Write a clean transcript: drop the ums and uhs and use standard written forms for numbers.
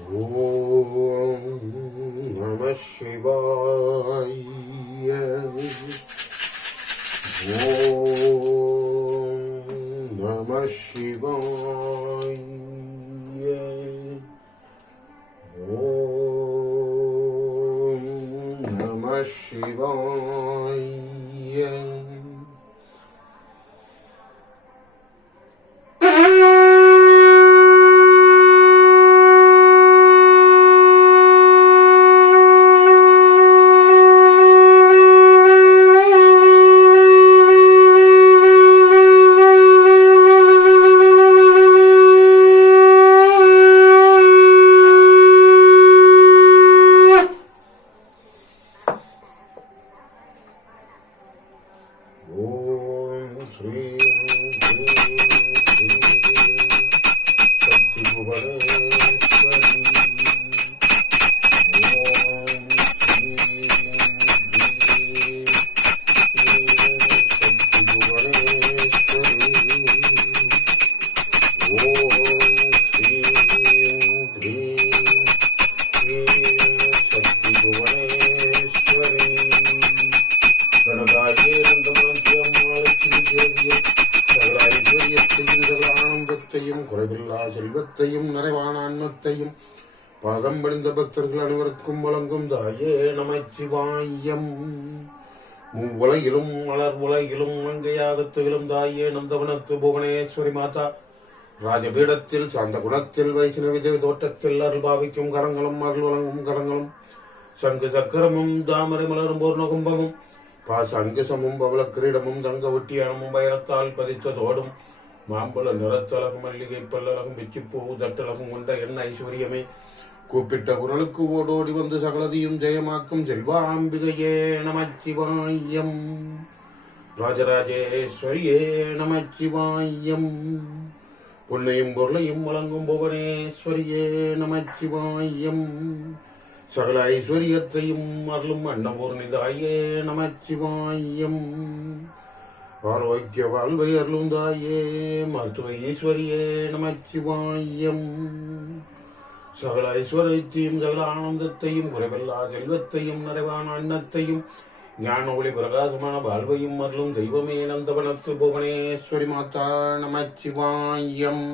ஓம் நம சிவாய. ஓம் நம சிவாய. ஓம் நம சிவாய. ஓம் ஸ்ரீம் சக்தி புவனேஸ்வரி. ஓம் சக்தி புவனேஸ்வரி. ஓம் சக்தி புவனேஸ்வரி. கனகாயே சகல ஐஸ்வர்யத்தையும் சகல ஆனந்தத்தையும் குறைவில்லா செல்வத்தையும் நிறைவான அன்னத்தையும் பாதம் படிந்த பக்தர்கள் அனைவருக்கும் வழங்கும் தாயே நமச்சிவாயம். உலகிலும் மலர் உலகிலும் மங்கையாக திகழும் தாயே நந்தவனத்து புவனேஸ்வரி மாதா. ராஜபீடத்தில் சாந்த குணத்தில் வைஷ்ணவி தேவி தோட்டத்தில் அருள் பாவிக்கும் கரங்களும் அருள் வழங்கும் கரங்களும் சங்கு சக்கரமும் தாமரை மலரும் பூர்ண கும்பமும் பாசங்குசமும் பவள கிரீடமும் தங்க ஒட்டியானமும் வைரத்தால் பதித்ததோடும் மாம்பழ நிறத்தலகும் மல்லிகை பல்லலகும் பிச்சிப்பூ தட்டலகும் கொண்ட எண்ண ஐஸ்வர்யமே கூப்பிட்ட குரலுக்கு ஓடோடி வந்து சகலதையும் ஜெயமாக்கும் செல்வாம்பிகையே நமச்சிவாயம். ராஜராஜேஸ்வரியே நமச்சிவாயம். பொன்னையும் பொருளையும் வழங்கும் புவனேஸ்வரியே நமச்சிவாயம். சகல ஐஸ்வர்யத்தையும் அருளும் அன்னபூர்ணிதாயே நமச்சிவாயம். ஆரோக்கிய வாழ்வை அருளும் தாயே மருத்துவ ஈஸ்வரியே நமச்சிவாயம். சகல ஐஸ்வர்யத்தையும் சகல ஆனந்தத்தையும் குறைவில்லா செல்வத்தையும் நிறைவான அன்னத்தையும் ஞான ஒளி பிரகாசமான வாழ்வையும் அருளும் தெய்வமே நந்தவனத்து புவனேஸ்வரி மாதா நமச்சிவாயம்.